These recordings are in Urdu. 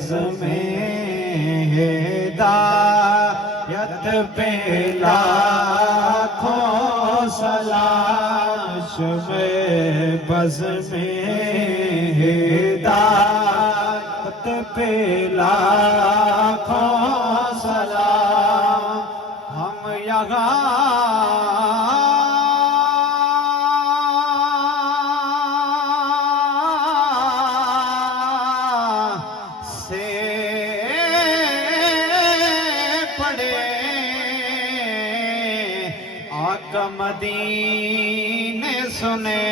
بز میں ہدایت پہ لاکھوں سلام، شب بز میں ہدایت پہ لاکھوں سلام، ہم یہاں آقا مدینے سنے،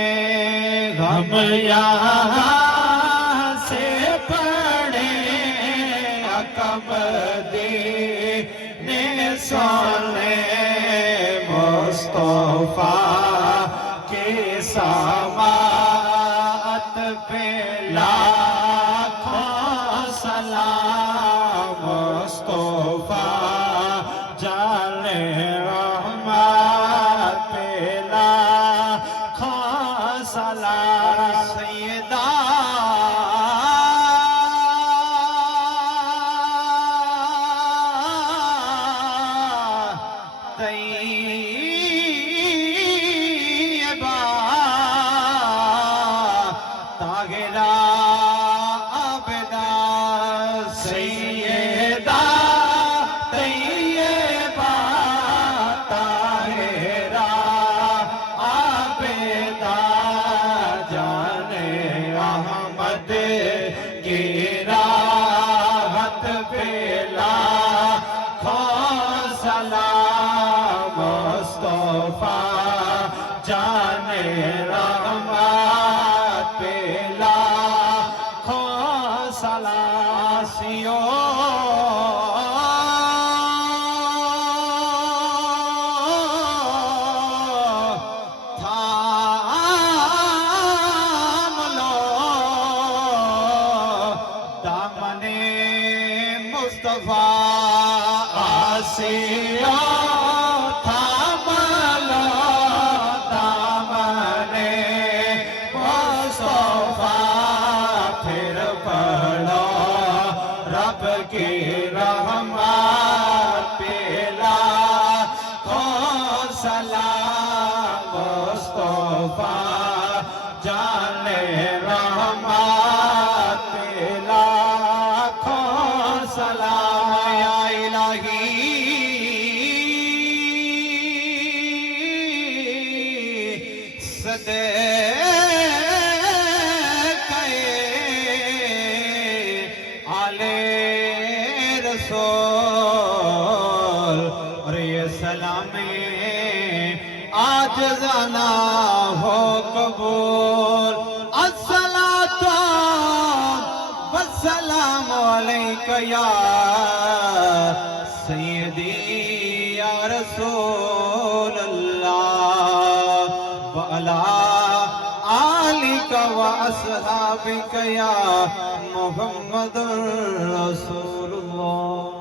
ہم یہاں سے پڑھے آقا مدینے سنے، مصطفیٰ کے سماعت پہ لاکھوں سلام، مصطفیٰ جانے سلام، سیدہ طیبہ طاہرہ عابدہ، سیدہ طیبہ طاہرہ عابدہ، احمد کی راحت پہ لاکھوں سلام، مصطفیٰ جان رحمت پہ لاکھوں سلام، سیو مصطفیٰ آسیہ تھام لو، دامن مصطفیٰ پھر پڑھو رب کی رحمت پہ لاکھوں سلام، مصطفیٰ جان رحمت پہ لاکھوں سلام، یا الہی صدقے آل رسول، اور یہ سلام عاجزانہ ہو قبول، الصلاۃ والسلام علیک یا سیدی یا رسول اللہ، وعلی آلک واصحابک یا محمد رسول اللہ۔